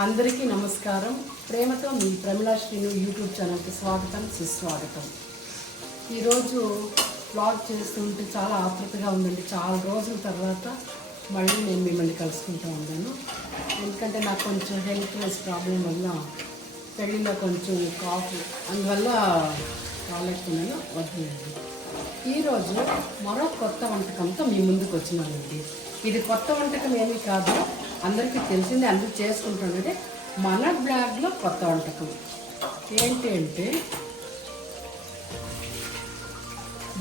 అందరికీ నమస్కారం. ప్రేమతో మీ ప్రమిళా శ్రీను యూట్యూబ్ ఛానల్కి స్వాగతం, సుస్వాగతం. ఈరోజు వ్లాగ్ చేస్తుంటే చాలా ఆతృతగా ఉందండి. చాలా రోజుల తర్వాత మళ్ళీ నేను మిమ్మల్ని కలుసుకుంటూ ఉన్నాను. ఎందుకంటే నాకు కొంచెం హెల్త్ వైజ్ ప్రాబ్లం వల్ల పెళ్ళిలో కొంచెం కాఫ్ అందువల్ల రాలేకున్నాను, వద్దులేండి. ఈరోజు మరో కొత్త వంటకంతో మీ ముందుకు వచ్చినానండి. ఇది కొత్త వంటకం ఏమీ కాదు, అందరికీ తెలిసిందే, అందరూ చేసుకుంటానంటే మన బ్లాగ్లో కొత్త వంటకం ఏంటి అంటే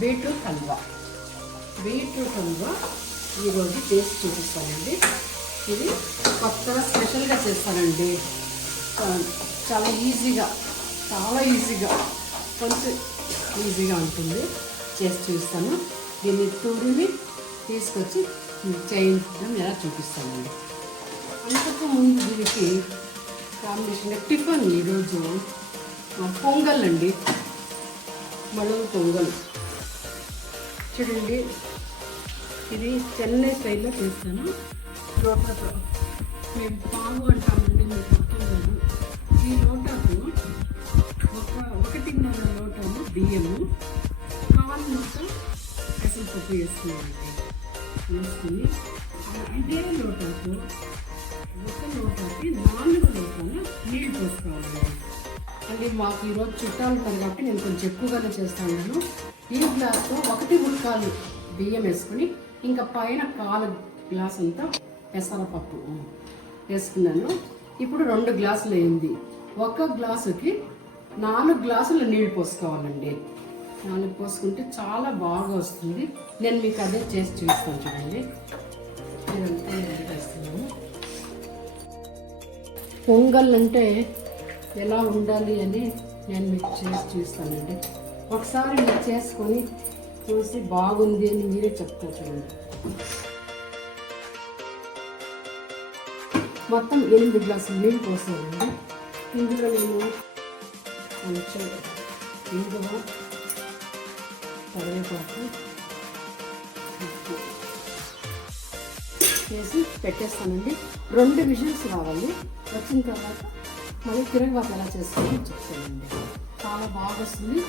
బీట్రూట్ హల్వా. బీట్రూట్ హల్వా ఈరోజు చేసి చూపిస్తానండి. ఇది కొత్తగా స్పెషల్గా చేస్తానండి. చాలా ఈజీగా కొంచెం ఈజీగా ఉంటుంది. చేసి చూస్తాను. దీన్ని తురిమి తీసుకొచ్చి చేయించడం ఎలా చూపిస్తానండి. అంతకు ముందు దీనికి కాంబినేషన్గా టిఫిన్ ఈరోజు పొంగల్ అండి, మడుగు పొంగల్. చూడండి, ఇది చెన్నై స్టైల్లో చేస్తాను. లోటాతో మేము పావు అంటామండి, మీకు అర్థం కాదు. ఈ లోటాకు 1.5 లోటాలు బియ్యము, కావాలి మొత్తం పెసరపప్పు వేసుకున్నామండి. వేసుకుని ఇదే లోటాకు 1 లోటాకి 4 లోటాలు నీళ్ళు పోసుకోవాలండి. అంటే మాకు ఈరోజు చుట్టాలు ఉంటారు కాబట్టి నేను కొంచెం ఎక్కువగానే చేస్తాను. ఈ గ్లాస్తో 1.25 బియ్యం వేసుకుని ఇంకా పైన 1/4 గ్లాస్ అంతా పెసరపప్పు వేసుకున్నాను. ఇప్పుడు 2 గ్లాసులు అయింది. 1 గ్లాసుకి 4 గ్లాసులు నీళ్ళు పోసుకోవాలండి. 4 పోసుకుంటే చాలా బాగా వస్తుంది. నేను మీకు అదే చేసి చూస్తాను. చూడండి, ఇదంతా వేస్తున్నాను. పొంగల్ అంటే ఎలా ఉండాలి అని నేను మీకు చేసి చూస్తానండి. ఒకసారి మీరు చేసుకొని చూసి బాగుంది అని మీరే చెప్తారు. చూడండి, మొత్తం 8 గ్లాసులు నీళ్ళు పోసానండి. ఇందులో నేను కొంచెం ఇందులో కరివేపాకు చేసి పెట్టేస్తానండి. 2 విజిల్స్ రావాలి. వచ్చిన తర్వాత మళ్ళీ తిరగబాటు ఎలా చేసుకోవాలో చెప్తానండి. చాలా బాగా వస్తుంది.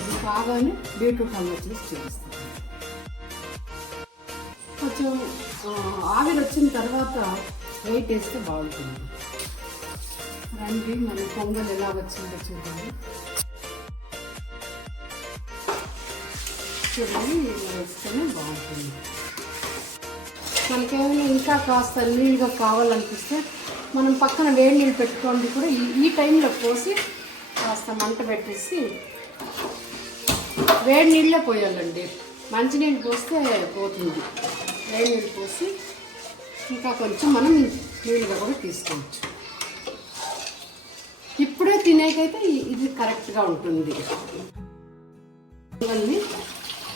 ఇది కాగానే బీట్రూట్ హల్వా చేసి చూపిస్తాను. కొంచెం ఆవిరి వచ్చిన తర్వాత వెయిట్ వేస్తే బాగుంటుంది. రండి, మన పొంగల్ ఎలా వచ్చిందో చూడండి. చూడండి, ఇలా వేస్తేనే బాగుంటుంది. మనకేమైనా ఇంకా కాస్త నీళ్ళుగా కావాలనిపిస్తే మనం పక్కన వేడి నీళ్ళు పెట్టుకోండి. కూడా ఈ టైంలో పోసి కాస్త మంట పెట్టేసి వేడి నీళ్ళే పోయాలండి. మంచినీళ్ళు పోస్తే పోతుంది. వేడి నీళ్ళు పోసి ఇంకా కొంచెం మనం నీళ్ళుగా కూడా తీసుకోవచ్చు. ఇప్పుడే తినేకైతే ఇది కరెక్ట్గా ఉంటుంది. పొంగల్ని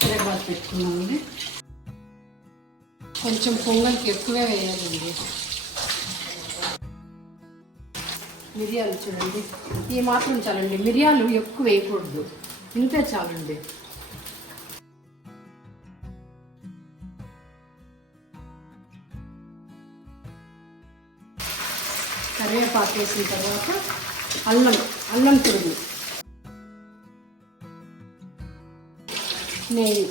తిరగబాటు పెట్టుకున్నామండి. కొంచెం పొంగల్కి ఎక్కువే వేయాలండి. మిరియాలు చూడండి, ఈ మాత్రం చాలండి. మిరియాలు ఎక్కువ వేయకూడదు, ఇంతే చాలండి. కరివేపాకు వేసిన తర్వాత అల్లం తురుము, నెయ్యి,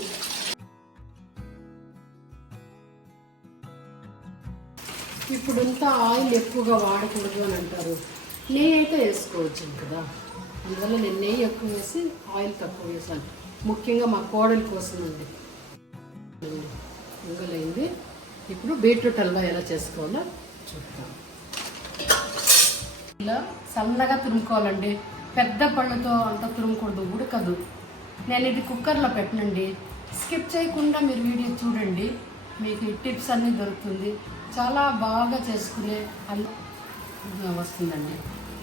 ఇప్పుడంతా ఆయిల్ ఎక్కువగా వాడకూడదు అని అంటారు. నెయ్యి అయితే వేసుకోవచ్చు కదా, అందువల్ల నేను నెయ్యి ఎక్కువ వేసి ఆయిల్ తక్కువ వేసాను. ముఖ్యంగా మా కోడల కోసం అండి. పొంగలైంది. ఇప్పుడు బీట్రూట్ హల్వా ఎలా చేసుకోవాలో చూద్దాం. ఇలా సన్నగా తురుముకోవాలండి. పెద్ద పళ్ళతో అంత తురుముకూడదు, ఉడకదు. నేను ఇది కుక్కర్లో పెట్టనండి. స్కిప్ చేయకుండా మీరు వీడియో చూడండి, మీకు ఈ టిప్స్ అన్నీ దొరుకుతుంది. చాలా బాగా చేసుకునే వస్తుందండి,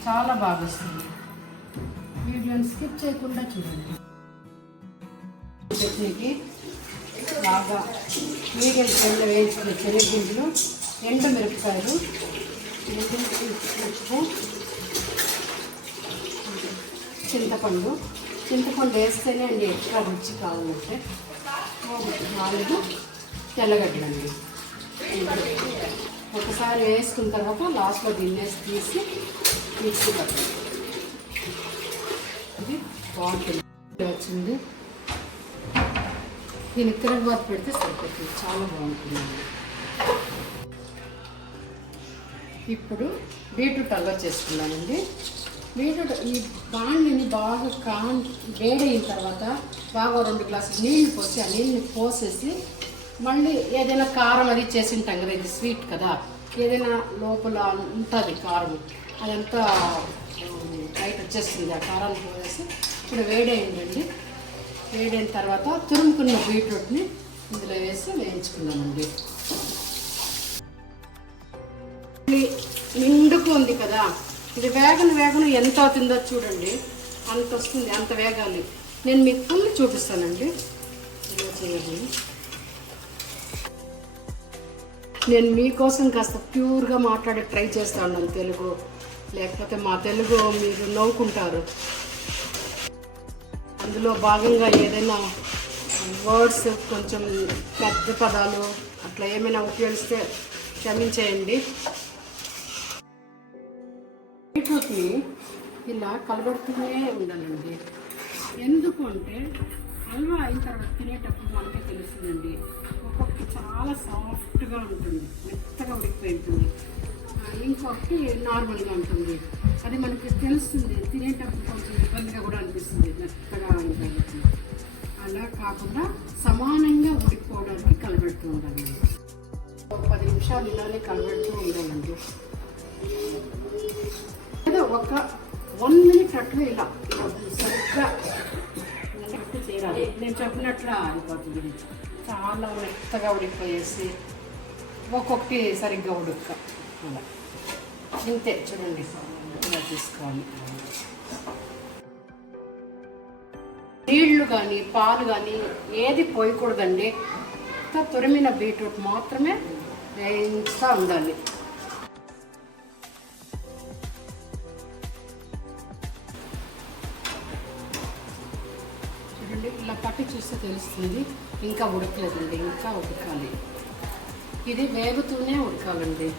చాలా బాగా వస్తుంది. వీడియోని స్కిప్ చేయకుండా చూడండి. చట్నీకి బాగా మీడియం ఫ్లేమ్లో వేయించుకునే శనగగింజలు, ఎండు మిరపకాయలు, చింతపండు వేస్తేనే అండి ఎక్స్ట్రా రుచి కావాలంటే. 4 తెల్లగడ్డలండి. ఒకసారి వేసుకున్న తర్వాత లాస్ట్లో దీన్నేసి తీసి మిక్సీ పట్టాలి. ఇది బాగుంటుంది. వచ్చింది దీనికి తిరగబాటు పెడితే సరిపోతుంది, చాలా బాగుంటుంది. ఇప్పుడు బీట్రూట్ హల్వా చేసుకున్నానండి. బీట్రూట్ ఈ బాండిని బాగా వేడైన తర్వాత బాగా 2 గ్లాసులు నీళ్ళు పోసి ఆ నీళ్ళని పోసేసి మళ్ళీ ఏదైనా కారం అది చేసి ఉంటాం కదా, ఇది స్వీట్ కదా, ఏదైనా లోపల ఉంటుంది కారం, అదంతా బయట వచ్చేస్తుంది. ఆ కారాన్ని పోసేసి ఇప్పుడు వేడైందండి. వేడైన తర్వాత తురుముకున్న బీట్రూట్ని ఇందులో వేసి వేయించుకున్నామండి. నిండుకు ఉంది కదా, ఇది వేగన ఎంత అవుతుందో చూడండి, అంత వస్తుంది, అంత వేగాలి. నేను మీకు ఫుల్ చూపిస్తానండి ఇలా చేయాలి. నేను మీకోసం కాస్త ప్యూర్గా మాట్లాడే ట్రై చేస్తా ఉన్నాను తెలుగు, లేకపోతే మా తెలుగు మీరు నవ్వుకుంటారు. అందులో భాగంగా ఏదైనా వర్డ్స్ కొంచెం పెద్ద పదాలు అట్లా ఏమైనా ఉపయోగిస్తే క్షమించేయండి. బీట్రూట్ని ఇలా కలబడుతూనే ఉండాలండి. ఎందుకు అంటే హల్వా అయిన తర్వాత తినేటప్పుడు మనకే తెలుస్తుందండి, ఒక్కొక్కటి చాలా సాఫ్ట్గా ఉంటుంది, మెత్తగా ఉడికిపోయి ఉంటుంది, ఇంకొకటి నార్మల్గా ఉంటుంది. అది మనకి తెలుస్తుంది, తినేటప్పుడు కొంచెం ఇబ్బందిగా కూడా అనిపిస్తుంది, మెత్తగా ఉంటుంది. అలా కాకుండా సమానంగా ఉడికిపోవడానికి కలబెడుతూ ఉండాలండి. ఒక 10 నిమిషాలు ఇలానే కలబెడుతూ ఉండాలండి. ఏదో ఒక 1 మినిట్ అట్లా ఇలా సరిగ్గా చేయాలి. నేను చెప్పినట్లా అయిపోతుంది. చాలా మెత్తగా ఉడికిపోయేసి ఒక్కొక్కటి సరిగ్గా ఉడక అలా ఇంతే. చూడండి ఇలా తీసుకోవాలి. నీళ్లు కానీ పాలు కానీ ఏది పోయకూడదండి. తురిమిన బీట్రూట్ మాత్రమే వేయించుతూ ఉండాలి. చూడండి ఇలా పట్టి చూస్తే తెలుస్తుంది, ఇంకా ఉడకలేదండి, ఇంకా ఉడకాలి. ఇది వేగుతూనే ఉడకాలండి.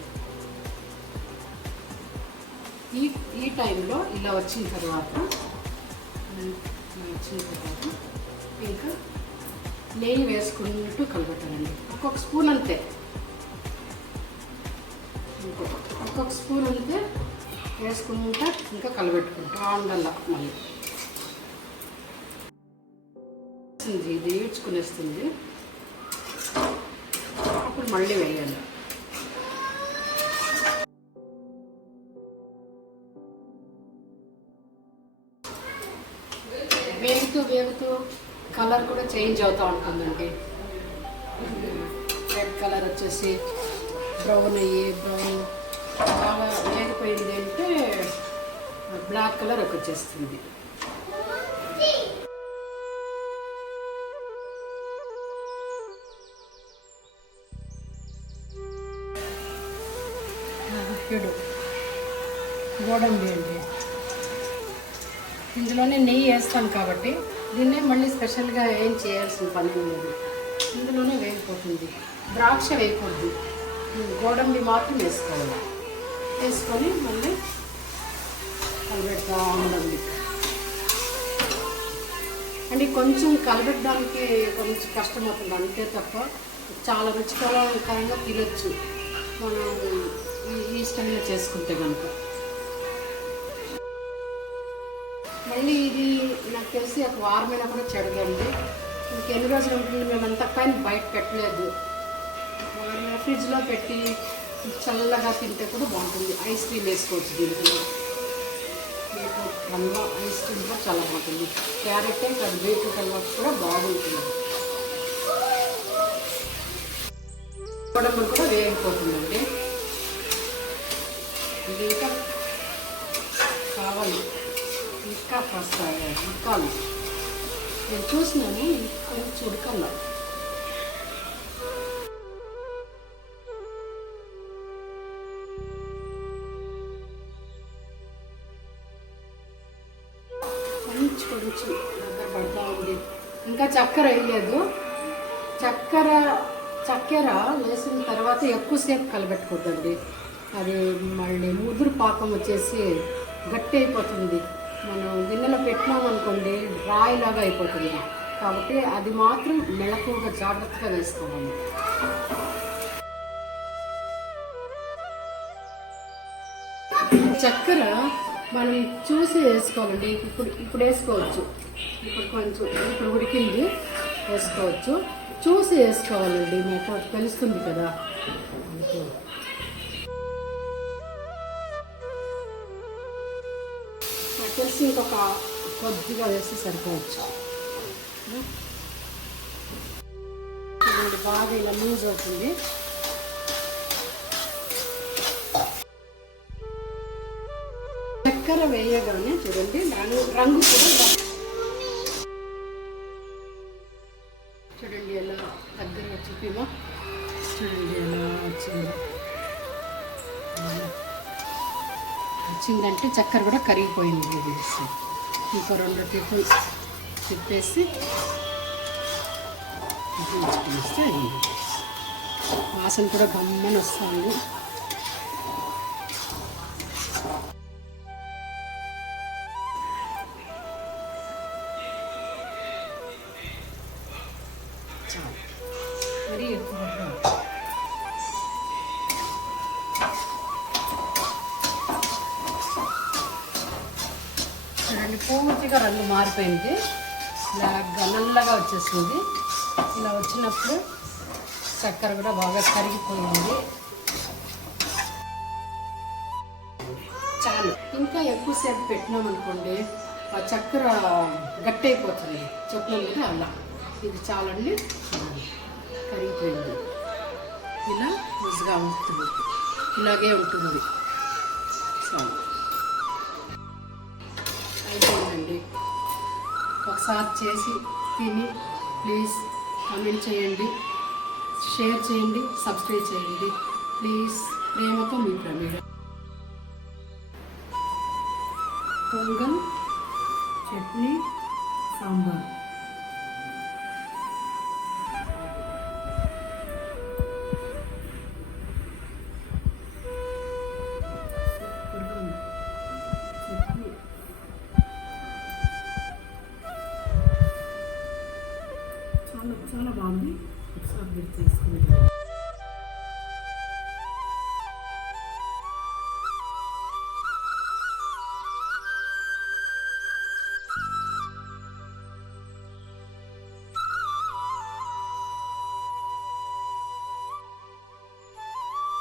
ఈ టైంలో ఇలా వచ్చిన తర్వాత ఇంకా నెయ్యి వేసుకున్నట్టు కలబెట్టాలండి. ఒక్కొక్క స్పూన్ అంతే, ఒక్కొక్క స్పూన్ అంతే వేసుకుంటా ఇంకా కలబెట్టుకుంటా ఉండాల. మళ్ళీ ఇది ఈడ్చుకునేస్తుంది, అప్పుడు మళ్ళీ వేయాలి. వేగుతూ కలర్ కూడా చేంజ్ అవుతూ ఉంటుందండి. రెడ్ కలర్ వచ్చేసి బ్రౌన్ బాగా వేగిపోయింది అంటే బ్లాక్ కలర్ వచ్చేస్తుంది. గోడంబి అండి, ఇందులోనే నెయ్యి వేస్తాను కాబట్టి దీన్నే మళ్ళీ స్పెషల్గా ఏం చేయాల్సిన పని లేదు, ఇందులోనే వేగిపోతుంది. ద్రాక్ష వేయకూడదు, గోడంబి మాత్రం వేసుకోవాలి. వేసుకొని మళ్ళీ కలబెడతా ఉండండి. అంటే కొంచెం కలబెట్టడానికి కొంచెం కష్టమవుతుంది అంతే తప్ప చాలా రుచికరంగా తినచ్చు మనం ఈ స్టైల్లో చేసుకుంటే కనుక. మళ్ళీ ఇది నాకు తెలిసి ఒక వారమైనా కూడా చెడదండి. ఇంక ఎన్ని రోజులు ఉంటుంది, మేమంతా పైన బయట పెట్టలేదు, ఫ్రిడ్జ్లో పెట్టి చల్లగా తింటే కూడా బాగుంటుంది. ఐస్ క్రీమ్ వేసుకోవచ్చు దీంట్లో, బీట్రూట్ హల్వా ఐస్ క్రీమ్ కూడా చాలా బాగుంటుంది. క్యారెట్ ఇంకా బీట్రూట్ హల్వా కూడా బాగుంటుంది. గోడంబి కూడా వేగిపోతుందండి. ఇది ఇంకా కావాలి, ఇంకా కాస్త ఉడకాలి. నేను చూసినాను కొంచెం ఉడకాల. కొంచెం దగ్గర పడతా ఉంది. ఇంకా చక్కెర వేయలేదు. చక్కెర చక్కెర వేసిన తర్వాత ఎక్కువసేపు కలబెట్టుకోద్దండి. అది మళ్ళీ ముదురు పాకం వచ్చేసి గట్టి అయిపోతుంది. మనం గిన్నెలో పెట్టినామనుకోండి రాయిలాగా అయిపోతుంది. కాబట్టి అది మాత్రం మెళకువగా జాగ్రత్తగా వేసుకోవాలి. చక్కెర మనం చూసి వేసుకోవాలండి. ఇప్పుడు వేసుకోవచ్చు. ఇప్పుడు ఉడికింది వేసుకోవచ్చు. చూసి వేసుకోవాలండి. మీకు తెలుస్తుంది కదా. నాకు తెలిసి ఇంకొక కొద్దిగా వేస్తే సరిపోవచ్చు. బాగా ఇలా లూజ్ అవుతుంది. చక్కెర వేయగానే చూడండి రంగు కూడా చూడండి ఎలా దగ్గరగా చూపిమా. చూడండి ఎలా వచ్చిందంటే చక్కెర కూడా కరిగిపోయింది. ఇంకో 2 టిప్పులు తిప్పేసి ఉంచుకునిస్తే అయింది. వాసన కూడా గమ్మని వస్తుంది. మరీ ఎక్కువ చూడండి పూర్తిగా రంగు మారిపోయింది. బ్లాక్గా నల్లగా వచ్చేసింది. ఇలా వచ్చినప్పుడు చక్కెర కూడా బాగా కరిగిపోయింది. చాలు. ఇంకా ఎక్కువసేపు పెట్టినామనుకోండి ఆ చక్కెర గట్టి అయిపోతుంది. చెప్పినాం కదా అలా. ఇది చాలండి. కరిగిపోయింది. ఇలా లూజ్గా ఉంటుంది. ఇలాగే ఉంటుంది. చాలు అయిపోయిందండి. ఒకసారి చేసి తిని ప్లీజ్ కామెంట్ చేయండి, షేర్ చేయండి, సబ్స్క్రైబ్ చేయండి ప్లీజ్. ప్రేమతో మీ ప్రమీల. పొంగల్, చట్నీ, సాంబార్. చాలా బాగుంది. ఒకసారి చేసుకుంటాం.